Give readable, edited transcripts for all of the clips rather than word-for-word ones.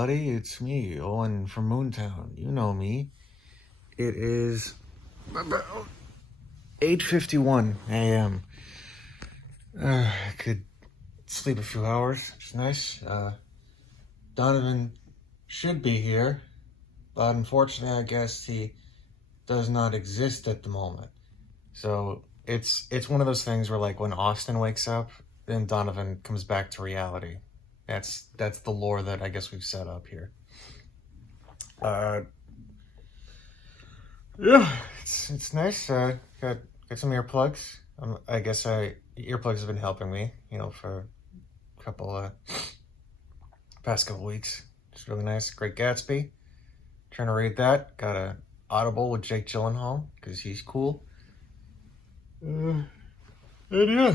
everybody? It's me, Owen from MoonTown. You know me. It is about 8:51 a.m. I could sleep a few hours, which is nice. Donovan should be here, but unfortunately, I guess he does not exist at the moment. So it's one of those things where, like, when Austin wakes up, then Donovan comes back to reality. That's the lore that I guess we've set up here. Yeah, it's nice. Got some earplugs. I guess earplugs have been helping me, for a past couple weeks. It's really nice. Great Gatsby. Trying to read that. Got a Audible with Jake Gyllenhaal because he's cool. And yeah,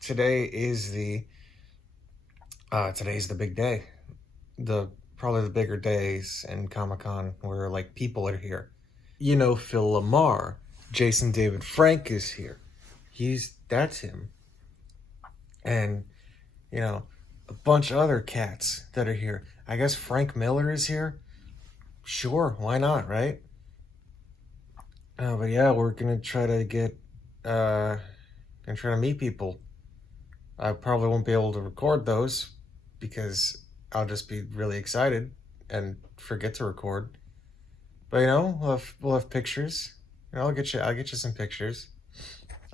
today's the big day. Probably the bigger days in Comic-Con where, like, people are here. Phil Lamar, Jason David Frank is here. That's him. And, a bunch of other cats that are here. I guess Frank Miller is here. Sure, why not, right? But yeah, we're gonna try to meet people. I probably won't be able to record those because I'll just be really excited and forget to record. But we'll have pictures. I'll get you some pictures.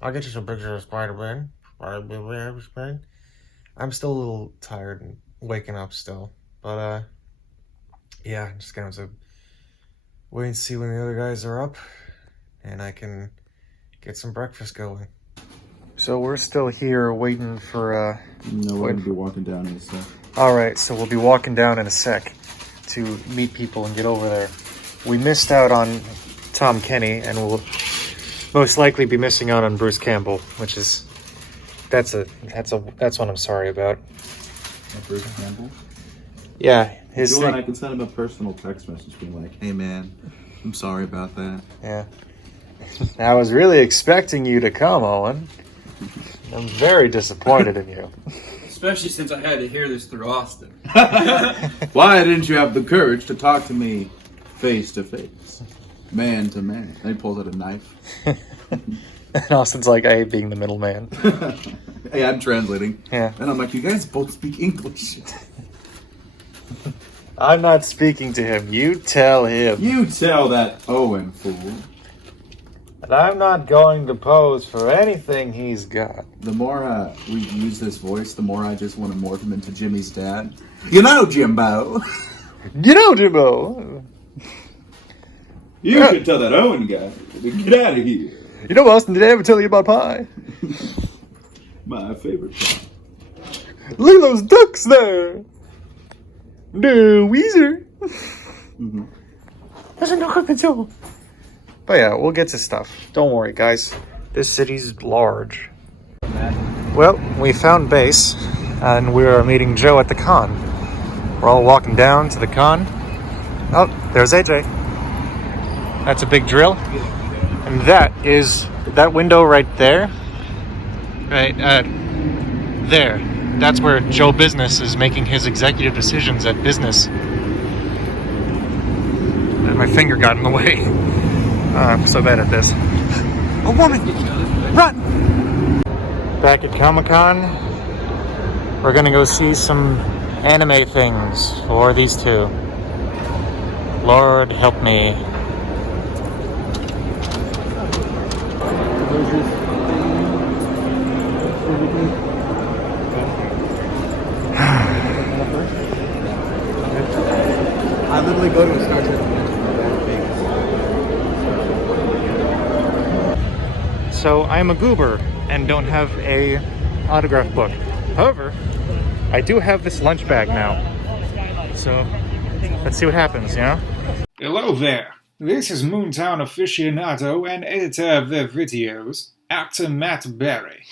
I'll get you some pictures of Spider-Man. I'm still a little tired and waking up still. But yeah, I'm just gonna have to wait and see when the other guys are up and I can get some breakfast going. So we're still here waiting for No, we're gonna be walking down in a sec. Alright, so we'll be walking down in a sec to meet people and get over there. We missed out on Tom Kenny, and we'll most likely be missing out on Bruce Campbell, which is that's what I'm sorry about. Bruce Campbell? Yeah, his thing. I can send him a personal text message being like, "Hey man, I'm sorry about that." Yeah. I was really expecting you to come, Owen. I'm very disappointed in you. Especially since I had to hear this through Austin. Why didn't you have the courage to talk to me face to face, man to man? And he pulls out a knife. And Austin's like, I hate being the middleman. Hey, I'm translating. Yeah. And I'm like, you guys both speak English. I'm not speaking to him. You tell him. You tell that Owen fool. And I'm not going to pose for anything he's got. The more we use this voice, the more I just want to morph him into Jimmy's dad. Jimbo. Jimbo. You can tell that Owen guy to get out of here. Austin, did I ever tell you about pie? My favorite pie. Look at those ducks there. No, Weezer. Mm-hmm. There's a duck up until. But yeah, we'll get to stuff. Don't worry, guys. This city's large. Well, we found Bass, and we're meeting Joe at the con. We're all walking down to the con. Oh, there's AJ. That's a big drill. And that window right there. Right, there. That's where Joe Business is making his executive decisions at business. And my finger got in the way. I'm so bad at this. A woman! Run! Back at Comic-Con, we're gonna go see some anime things for these two. Lord help me. I literally go to a Star Trek. So I'm a goober and don't have a autograph book. However, I do have this lunch bag now. So let's see what happens, Hello there. This is MoonTown aficionado and editor of their videos, actor Matt Berry.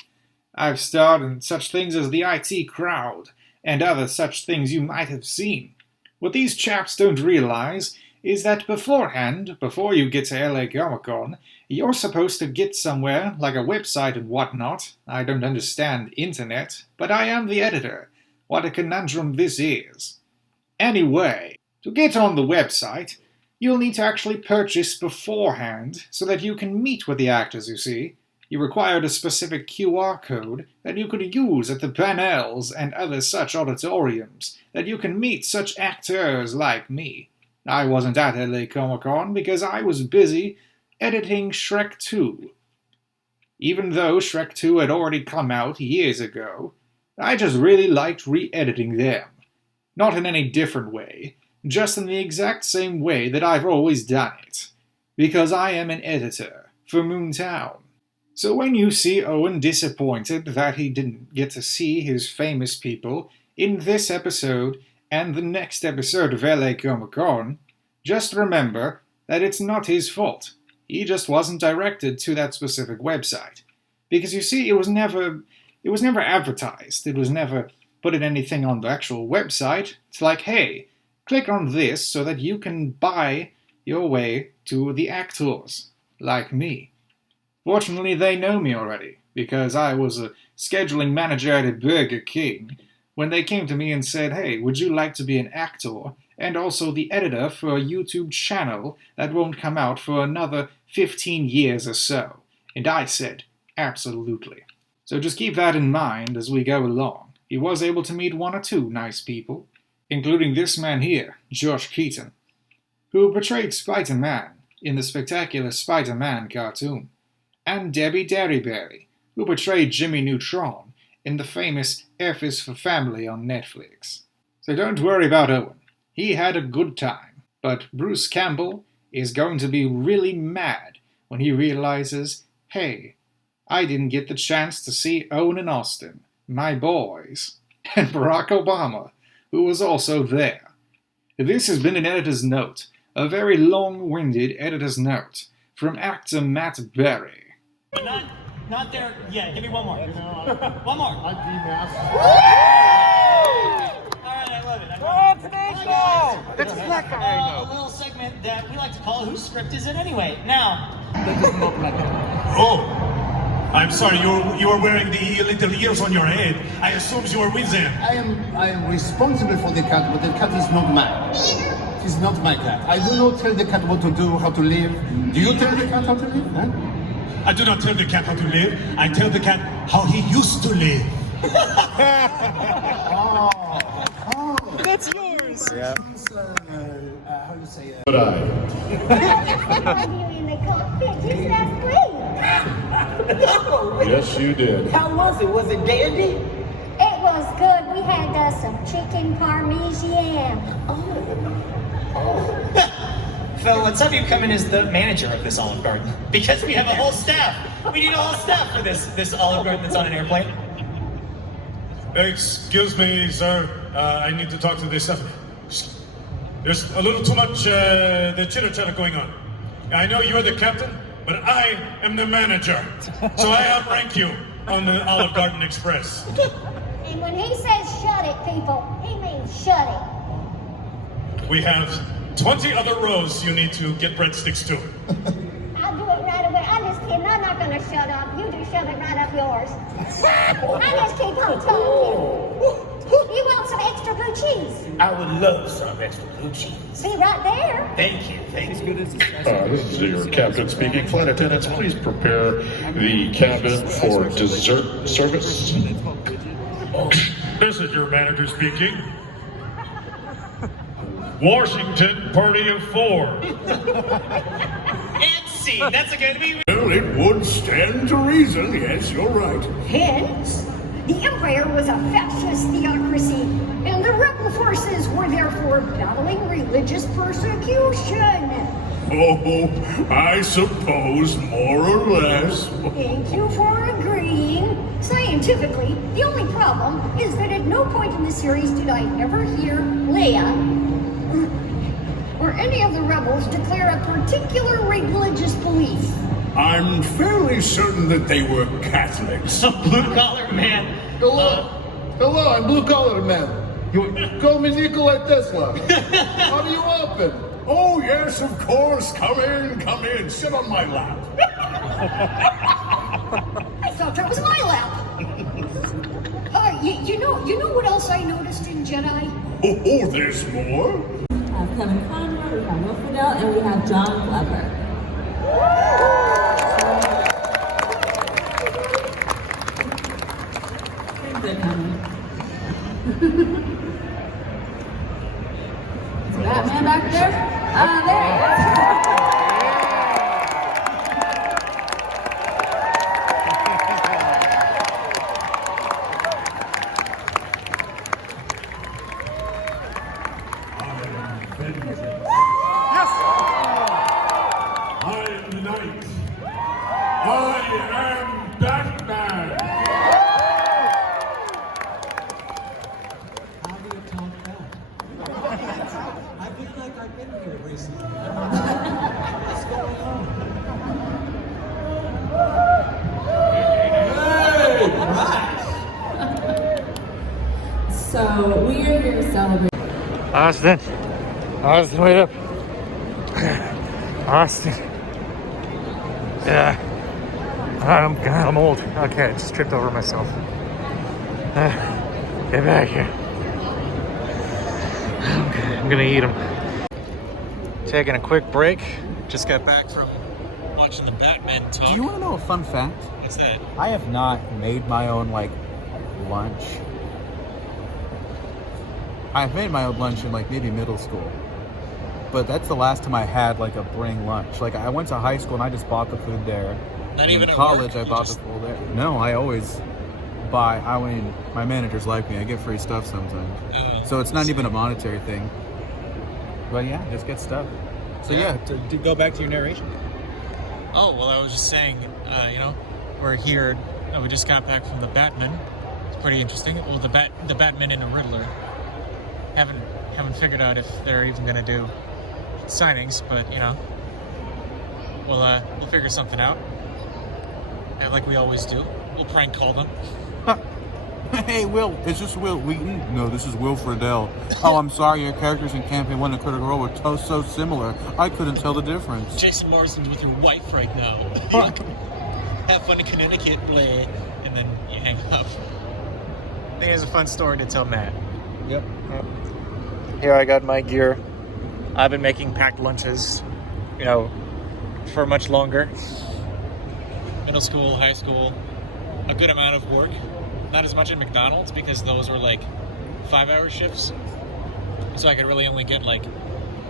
I've starred in such things as The IT Crowd and other such things you might have seen. What these chaps don't realize is that beforehand, before you get to LA Comic-Con, you're supposed to get somewhere, like a website and whatnot. I don't understand internet, but I am the editor. What a conundrum this is. Anyway, To get on the website, you'll need to actually purchase beforehand so that you can meet with the actors, you see. You required a specific QR code that you could use at the panels and other such auditoriums, that you can meet such actors like me. I wasn't at LA Comic-Con because I was busy editing Shrek 2. Even though Shrek 2 had already come out years ago, I just really liked re-editing them. Not in any different way, just in the exact same way that I've always done it. Because I am an editor for MoonTown. So when you see Owen disappointed that he didn't get to see his famous people in this episode and the next episode of LA Comic-Con, just remember that it's not his fault. He just wasn't directed to that specific website. Because you see, it was never advertised. It was never put in anything on the actual website. It's like, hey, click on this so that you can buy your way to the actors, like me. Fortunately, they know me already, because I was a scheduling manager at a Burger King when they came to me and said, hey, would you like to be an actor and also the editor for a YouTube channel that won't come out for another 15 years or so? And I said, absolutely. So just keep that in mind as we go along. He was able to meet one or two nice people, including this man here, Josh Keaton, who portrayed Spider-Man in the spectacular Spider-Man cartoon, and Debbie Derryberry, who portrayed Jimmy Neutron in the famous F is for Family on Netflix. So don't worry about Owen. He had a good time. But Bruce Campbell is going to be really mad when he realizes, hey, I didn't get the chance to see Owen and Austin, my boys, and Barack Obama, who was also there. This has been an editor's note, a very long-winded editor's note, from actor Matt Berry. Not there yet. Give me one more. One more. All right, I love it. That's a black guy I A little segment that we like to call Whose Script Is It Anyway? Now. That doesn't look like it. Oh, I'm sorry. You are wearing the little ears on your head. I assume you are with them. I am responsible for the cat, but the cat is not mine. She's not my cat. I do not tell the cat what to do, how to live. Do you tell the cat how to live? Huh? I do not tell the cat how to live. I tell the cat how he used to live. That's yours. Yeah. How do you say it? But yes, you did. How was it? Was it dandy? It was good. We had some chicken parmesan. Phil, let's have you come in as the manager of this Olive Garden, because we have a whole staff. We need a whole staff for this Olive Garden that's on an airplane. Excuse me, sir. I need to talk to this. There's a little too much the chitter-chatter going on. I know you're the captain, but I am the manager. So I outrank you on the Olive Garden Express. And when he says shut it, people, he means shut it. We have 20 other rows you need to get breadsticks to. I'll do it right away. I'm just kidding. I'm not going to shut up. You just shove it right up yours. I just keep on talking. You want some extra blue cheese? I would love some extra blue cheese. Be right there. Thank you. Thank you. This is your captain speaking. Flight attendants, please prepare the cabin for dessert service. This is your manager speaking. Washington, party of 4. And scene. That's a good movie. Well, it would stand to reason. Yes, you're right. Hence, the Empire was a fascist theocracy, and the rebel forces were therefore battling religious persecution. Oh, I suppose more or less. Thank you for agreeing. Scientifically, the only problem is that at no point in the series did I ever hear Leia or any of the rebels declare a particular religious belief. I'm fairly certain that they were Catholics. A blue-collar man. Hello, I'm Blue Collar Man. You call me Nikola Tesla. How do you open? Oh, yes, of course. Come in. Sit on my lap. I thought that was my lap. You know what else I noticed in Jedi? Oh, there's more? Kevin Conroy, we have Will Friedle, and we have John Glover. Is Batman back there? There he is. I am the knight. I am Batman. How do you talk that? I feel like I've been here recently. What's going on? Hey, right. So we are here to celebrate. Austin, wait up. Austin. Yeah. I'm old. Okay, I just tripped over myself. Get back here. Okay, I'm gonna eat them. Taking a quick break. Just got back from watching the Batman talk. Do you want to know a fun fact? What's that? I have not made my own, like, lunch. I've made my own lunch in, like, maybe middle school. But that's the last time I had, like, a bring lunch. Like, I went to high school and I just bought the food there. Not and even in at college, work? I bought the food there. No, I always buy. I mean, my managers like me. I get free stuff sometimes. So it's not even a monetary thing. But yeah, just get stuff. So yeah, to go back to your narration. Oh, well, I was just saying, we're here. We just got back from the Batman. It's pretty interesting. Well, the Batman and the Riddler. Haven't figured out if they're even gonna do signings, but we'll figure something out. And like we always do, we'll prank call them. Hey, Will, is this Will Wheaton? No, this is Will Friedle. Oh, I'm sorry, your characters in Campaign 1 and Critical Role were so similar. I couldn't tell the difference. Jason Morrison's with your wife right now. Have fun in Connecticut, play, and then you hang up. I think it's a fun story to tell Matt. Yep. Here I got my gear. I've been making packed lunches, for much longer. Middle school, high school, a good amount of work. Not as much at McDonald's because those were like 5-hour shifts. So I could really only get like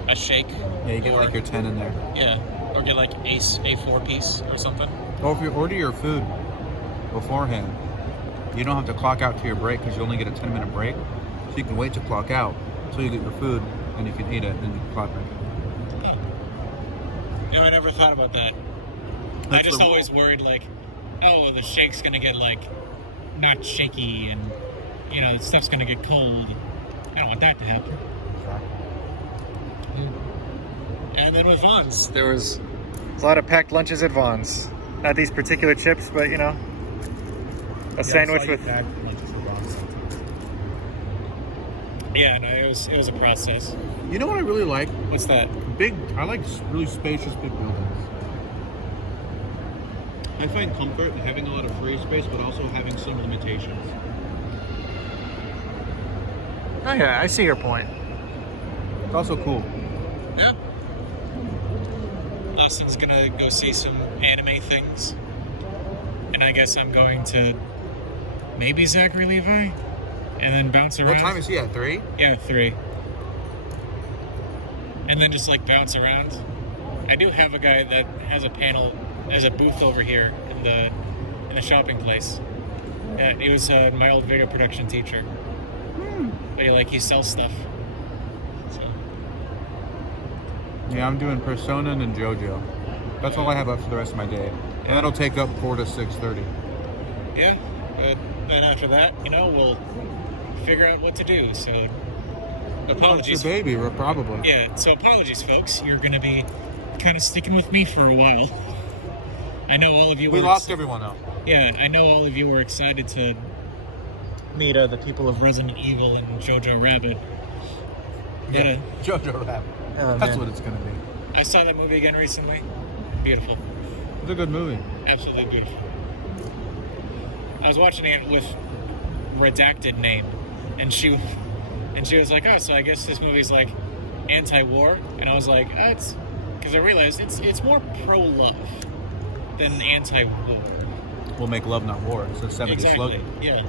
a shake. Yeah, you get like your 10 in there. Yeah, or get like a 4-piece or something. Or if you order your food beforehand, you don't have to clock out to your break because you only get a 10-minute break. So you can wait to clock out until you get your food and you can eat it and you can clock back. I never thought about that. I just always worried like, oh, the shake's gonna get like not shaky and the stuff's gonna get cold. I don't want that to happen. And then with Vaughn's, there was a lot of packed lunches at Vaughn's. Not these particular chips, but a sandwich with. Yeah, no, it was a process. You know what I really like? What's that? I like really spacious big buildings. I find comfort in having a lot of free space, but also having some limitations. Oh yeah, I see your point. It's also cool. Yeah. Austin's gonna go see some anime things. And I guess I'm going to maybe Zachary Levi? And then bounce around. What time is he at? 3? Yeah, 3. And then just like bounce around. I do have a guy that has a booth over here in the shopping place. Yeah, he was my old video production teacher. But he sells stuff. So. Yeah, I'm doing Persona and JoJo. That's all I have up for the rest of my day. And that'll take up 4 to 6:30. Yeah, but then after that, we'll figure out what to do. So apologies. That's your baby, probably. Yeah, so apologies, folks. You're going to be kind of sticking with me for a while. I know all of you. We lost everyone though. Yeah, I know all of you were excited to meet the people of Resident Evil and Jojo Rabbit. Yeah, Jojo Rabbit. That's what it's gonna be. I saw that movie again recently. Beautiful. It's a good movie. Absolutely beautiful. I was watching it with redacted name, and she was like, "Oh, so I guess this movie's like anti-war, and I was like, that's because I realized it's more pro-love than anti-war. We'll make love, not war. It's a 70s Exactly. slogan. Yeah.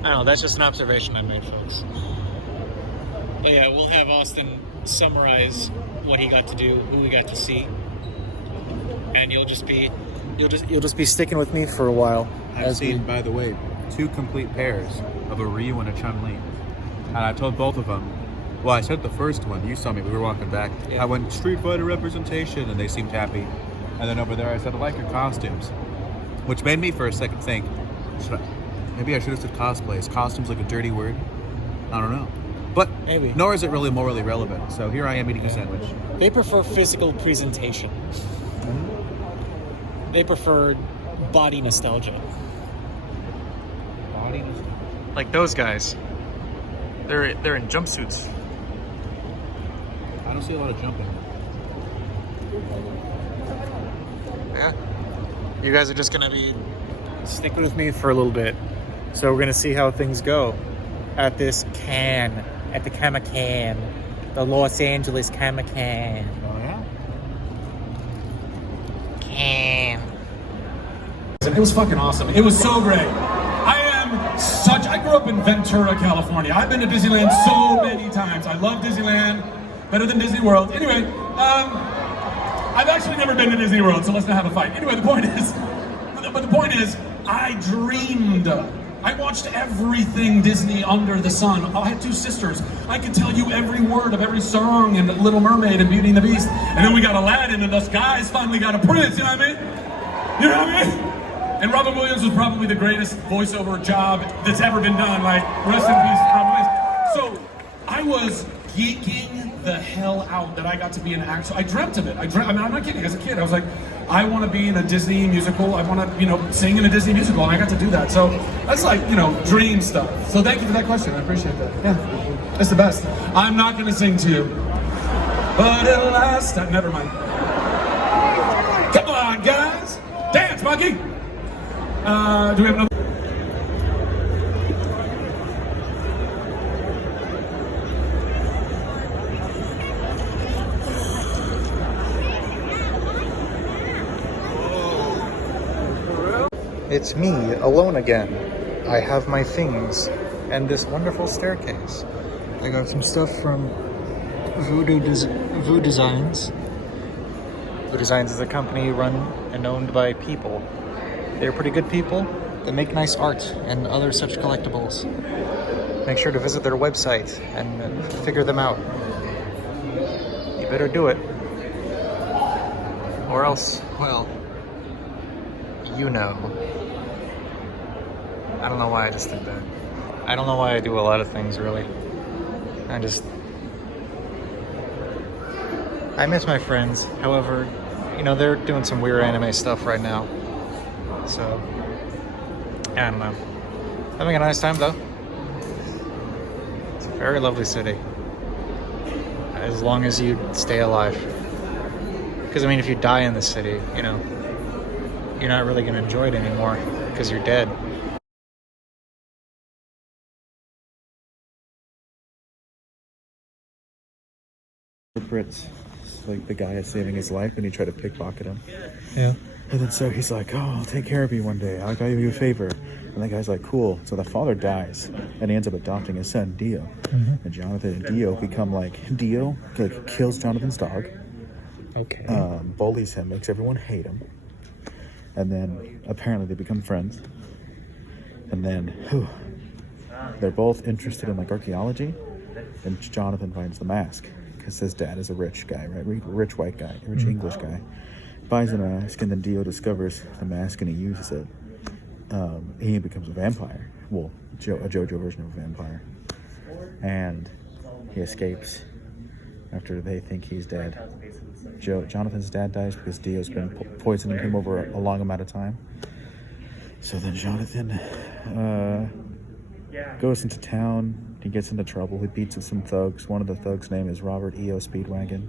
I don't know. That's just an observation I made, folks. But yeah, we'll have Austin summarize what he got to do, who we got to see, and you'll just be sticking with me for a while. I've seen, by the way, 2 complete pairs of a Ryu and a Chun-Li. And I told both of them, well, I said the first one, you saw me, we were walking back. Yeah. I went, Street Fighter representation, and they seemed happy. And then over there I said, I like your costumes. Which made me for a second think, maybe I should have said cosplay. Is costumes like a dirty word? I don't know. But maybe. Nor is it really morally relevant. So here I am eating a sandwich. They prefer physical presentation. They prefer body nostalgia. Body nostalgia. Like those guys. They're in jumpsuits. I don't see a lot of jumping. Yeah. You guys are just gonna be sticking with me for a little bit. So we're gonna see how things go at this can. At the Can. The Los Angeles Can. Oh yeah? Can. It was fucking awesome. It was so great. I grew up in Ventura, California. I've been to Disneyland so many times. I love Disneyland, better than Disney World. Anyway, I've actually never been to Disney World, so let's not have a fight. Anyway, the point is, I dreamed. I watched everything Disney under the sun. I had 2 sisters. I could tell you every word of every song in Little Mermaid and Beauty and the Beast. And then we got Aladdin, and us guys finally got a prince, you know what I mean? You know what I mean? And Robin Williams was probably the greatest voiceover job that's ever been done. Like, rest in peace, Robin Williams. So I was geeking the hell out that I got to be an actor. I dreamt of it. I mean, I'm not kidding. As a kid, I was like, I want to be in a Disney musical. I want to, sing in a Disney musical, and I got to do that. So that's like, dream stuff. So thank you for that question. I appreciate that. Yeah, that's the best. I'm not going to sing to you, but it'll last. Never mind. Come on, guys, dance, monkey. Do we have another? It's me, alone again. I have my things and this wonderful staircase. I got some stuff from Voodoo Designs. Voodoo Designs is a company run and owned by people. They're pretty good people. They make nice art and other such collectibles. Make sure to visit their website and figure them out. You better do it. Or else, well, you know. I don't know why I just did that. I don't know why I do a lot of things, really. I miss my friends. However, they're doing some weird anime stuff right now. So, I don't know. Having a nice time, though. It's a very lovely city. As long as you stay alive. Because, if you die in the city, you're not really going to enjoy it anymore because you're dead. Brits, like the guy is saving his life and he tried to pickpocket him. Yeah. And then so he's like, oh, I'll take care of you one day. I'll give you a favor. And the guy's like, cool. So the father dies and he ends up adopting his son, Dio. Mm-hmm. And Jonathan and Dio become Dio kills Jonathan's dog. Okay. Bullies him, makes everyone hate him. And then apparently they become friends. And then they're both interested in archaeology. And Jonathan finds the mask. Because his dad is a rich guy, right? Rich white guy, rich English guy. Buys the mask, and then Dio discovers the mask and he uses it. He becomes a vampire. Well, a JoJo version of a vampire. And he escapes after they think he's dead. Jonathan's dad dies because Dio's been poisoning him over a long amount of time. So then Jonathan goes into town. He gets into trouble. He beats up some thugs. One of the thugs' name is Robert E.O. Speedwagon.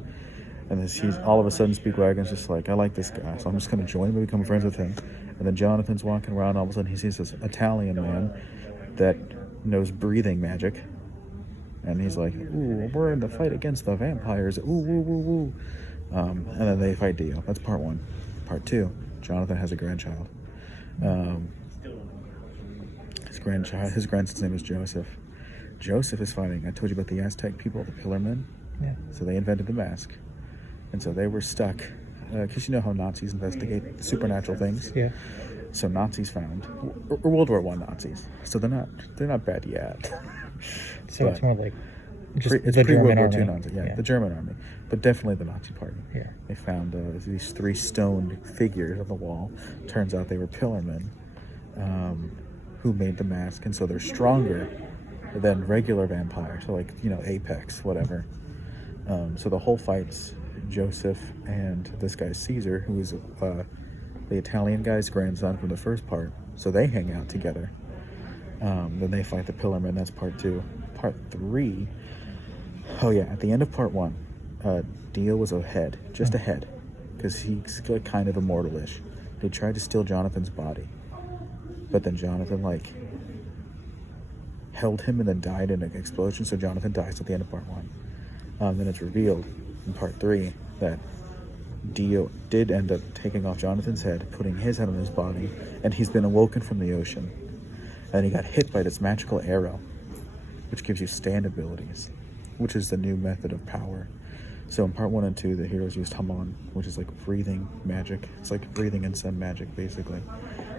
And he's all of a sudden Speedwagon's just like, I like this guy, so I'm just going to join him and become friends with him. And then Jonathan's walking around. All of a sudden he sees this Italian man that knows breathing magic. And he's like, ooh, we're in the fight against the vampires. Ooh, woo, woo, woo. And then they fight Dio. That's part 1. Part 2, Jonathan has a grandchild. His grandson's name is Joseph. Joseph is fighting. I told you about the Aztec people, the Pillar Men. Yeah. So they invented the mask. And so they were stuck. Because you know how Nazis investigate supernatural things. Yeah. So Nazis found, or World War I Nazis. So they're not bad yet. So but it's more like just it's the pre-World German War II army. Nazi, yeah, the German army, but definitely the Nazi party. Yeah. They found these 3 stone figures on the wall. Turns out they were Pillarmen, who made the mask, and so they're stronger than regular vampires. So like Apex, whatever. So the whole fight's Joseph and this guy Caesar, who is the Italian guy's grandson from the first part. So they hang out together. Then they fight the Pillarmen. That's part 2. Part 3. Oh yeah, at the end of part 1, Dio was ahead, just ahead, because he's kind of immortal-ish. They tried to steal Jonathan's body, but then Jonathan held him and then died in an explosion. So Jonathan dies at the end of part 1. Then it's revealed in part 3 that Dio did end up taking off Jonathan's head, putting his head on his body, and he's been awoken from the ocean. And he got hit by this magical arrow, which gives you stand abilities, which is the new method of power. So in part 1 and 2, the heroes used Hamon, which is like breathing magic. It's like breathing and sun magic, basically.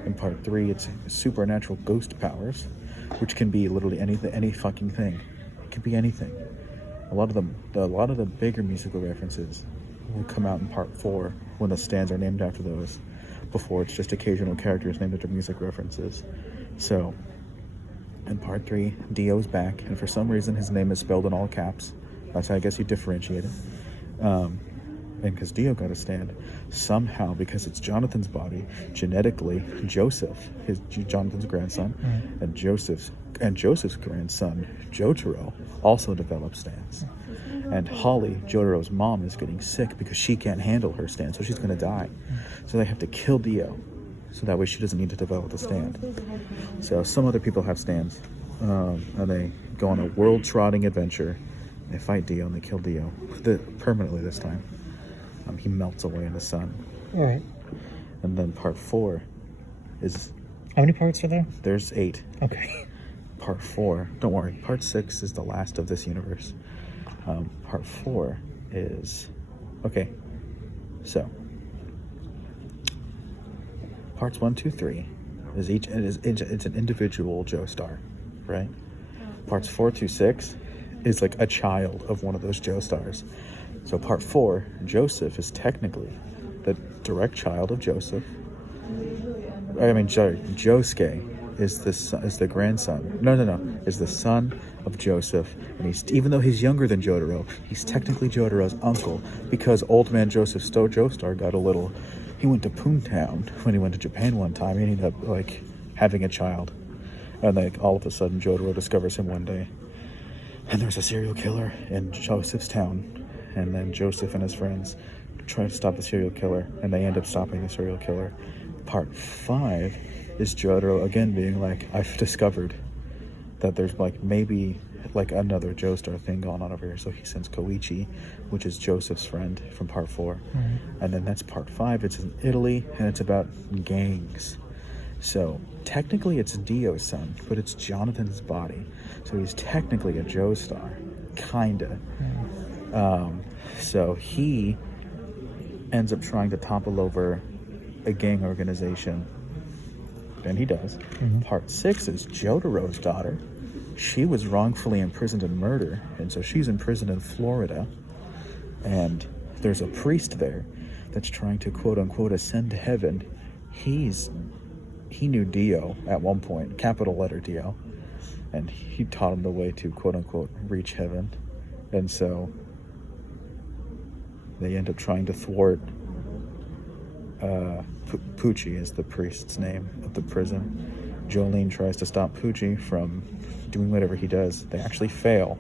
In part 3, it's supernatural ghost powers, which can be literally anything, any fucking thing. It can be anything. A lot of the bigger musical references will come out in part 4 when the stands are named after those. Before it's just occasional characters named after music references. So, in part 3, Dio's back, and for some reason his name is spelled in all caps. That's how I guess you differentiate it. And because Dio got a stand, somehow, because it's Jonathan's body, genetically, Joseph, Jonathan's grandson, and Joseph's grandson, Jotaro, also developed stands. And Holly, Jotaro's mom, is getting sick because she can't handle her stand, so she's going to die. So they have to kill Dio, so that way she doesn't need to develop a stand. So some other people have stands, and they go on a world-trotting adventure. They fight Dio, and they kill Dio, permanently this time. He melts away in the sun. All right. And then part 4 is... How many parts are there? There's 8. Okay. Part 4, don't worry, part 6 is the last of this universe. Part 4 is... Okay, so... Parts 1, 2, 3 is it's an individual Joestar, right? Parts 4 to 6 is like a child of one of those Joestars. So part 4, Joseph is technically the direct child of Joseph. Josuke is the grandson. No, is the son of Joseph, and he's, even though he's younger than Jotaro, he's technically Jotaro's uncle, because old man Joseph Joestar got a little... He went to MoonTown when he went to Japan one time, and he ended up having a child, and all of a sudden Jotaro discovers him one day, and there's a serial killer in Joseph's town, and then Joseph and his friends try to stop the serial killer, and they end up stopping the serial killer. Part 5 is Jotaro again being like, I've discovered that there's maybe another Joestar thing going on over here. So he sends Koichi, which is Joseph's friend from part 4. And then that's part 5. It's in Italy, and it's about gangs. So technically it's Dio's son, but it's Jonathan's body. So he's technically a Joestar, kinda. So he ends up trying to topple over a gang organization, and he does. Part 6 is Jotaro's daughter. She was wrongfully imprisoned in murder, and so she's imprisoned in Florida, and there's a priest there that's trying to quote-unquote ascend to heaven. He knew Dio at one point, capital letter Dio, and he taught him the way to quote-unquote reach heaven. And so they end up trying to thwart Pucci is the priest's name of the prison. Jolene tries to stop Pucci from doing whatever he does. They actually fail,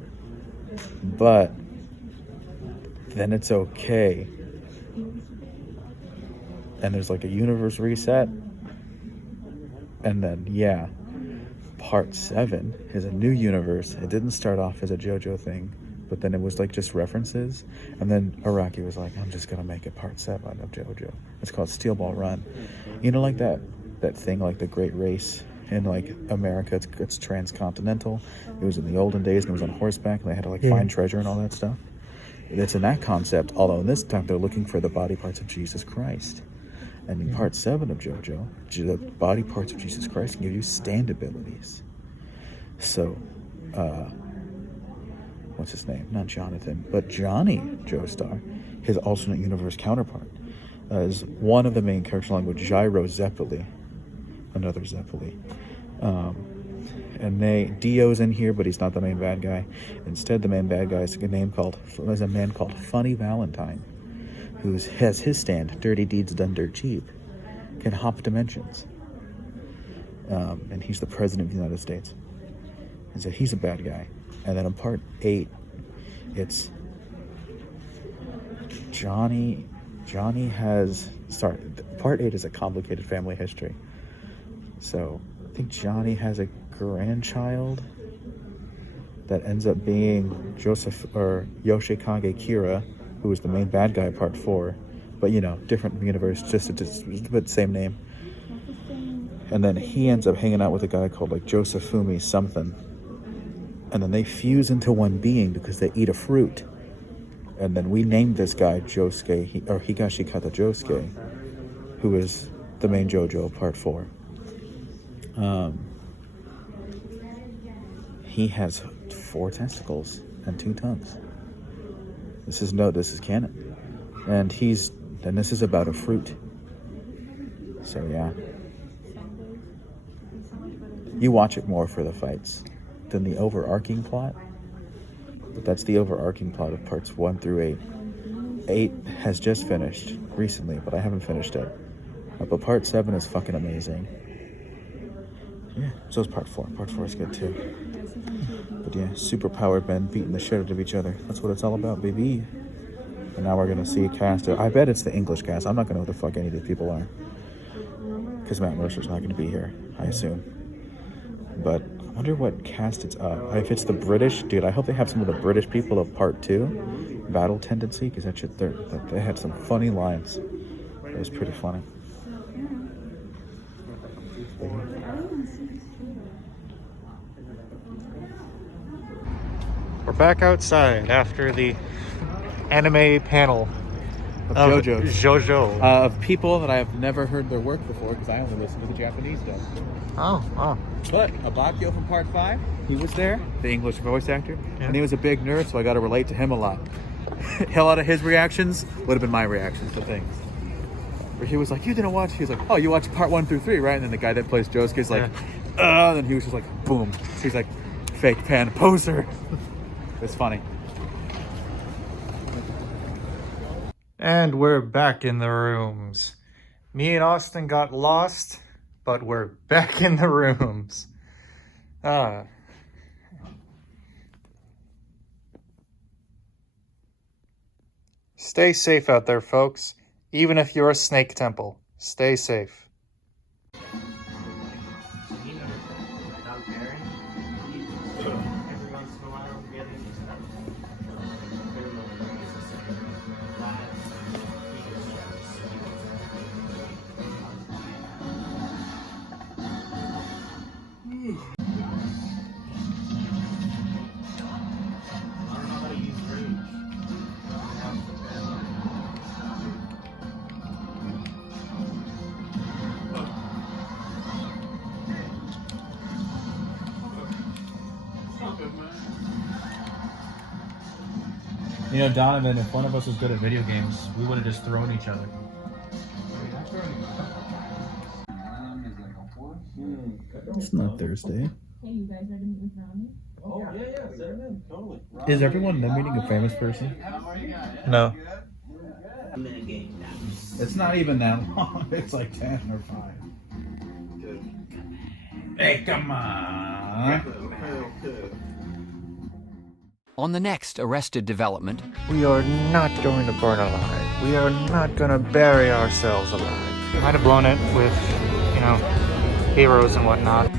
but then it's okay, and there's a universe reset, and then Part 7 is a new universe. It didn't start off as a JoJo thing, but then it was like just references. And then Araki was like, I'm just gonna make it Part 7 of JoJo. It's called Steel Ball Run. You know, like that thing, like the Great Race in like America. It's transcontinental. It was in the olden days, and it was on horseback, and they had to like find treasure and all that stuff. It's in that concept, although in this time they're looking for the body parts of Jesus Christ. And in Part 7 of JoJo, the body parts of Jesus Christ can give you stand abilities. So, what's his name? Not Jonathan, but Johnny Joestar, his alternate universe counterpart, is one of the main characters along with Gyro Zeppeli, another Zeppeli. And Dio's in here, but he's not the main bad guy. Instead, the main bad guy is a man called Funny Valentine, who has his stand, Dirty Deeds Done Dirt Cheap, can hop dimensions. And he's the president of the United States. And so he's a bad guy. And then in Part 8, it's Johnny has started. Part 8 is a complicated family history. So I think Johnny has a grandchild that ends up being Yoshikage Kira, who was the main bad guy of Part 4, but different universe, but same name. And then he ends up hanging out with a guy called like Josephumi something, and then they fuse into one being because they eat a fruit. And then we named this guy Josuke, or Higashikata Josuke, who is the main JoJo of Part 4. He has 4 testicles and 2 tongues. This is canon. And this is about a fruit. So yeah. You watch it more for the fights than the overarching plot. But that's the overarching plot of Parts 1 through 8. 8 has just finished recently, but I haven't finished it. But Part 7 is fucking amazing. Yeah, so is Part 4. Part 4 is good too. But yeah, superpowered men beating the shit out of each other. That's what it's all about, baby. And now we're gonna see a cast. I bet it's the English cast. I'm not gonna know who the fuck any of these people are, because Matt Mercer's not gonna be here, I assume. But I wonder what cast it's if it's the British, dude. I hope they have some of the British people of Part 2 battle tendency, because that shit, they had some funny lines. It was pretty funny. We're back outside after the anime panel of JoJo. Of people that I have never heard their work before, because I only listen to the Japanese stuff. Oh. But Abakio from Part 5, he was there, the English voice actor, and he was a big nerd, so I got to relate to him a lot. A lot of his reactions would have been my reactions to things. Where he was like, you didn't watch? He was like, oh, you watched Part 1 through 3, right? And then the guy that plays Josuke's like, and then he was just like, boom. So he's like, fake pan poser. It's funny. And we're back in the rooms. Me and Austin got lost, but we're back in the rooms. Stay safe out there, folks. Even if you're a snake temple, stay safe. You know, Donovan, if one of us was good at video games, we would have just thrown each other. It's not Thursday. Hey, you guys ready to meet with Rami? Oh, yeah, totally. Is everyone in the meeting a famous person? No. It's not even that long. It's like 10 or 5. Hey, come on. On the next Arrested Development, We are not going to burn alive. We are not going to bury ourselves alive. Might have blown it with, heroes and whatnot.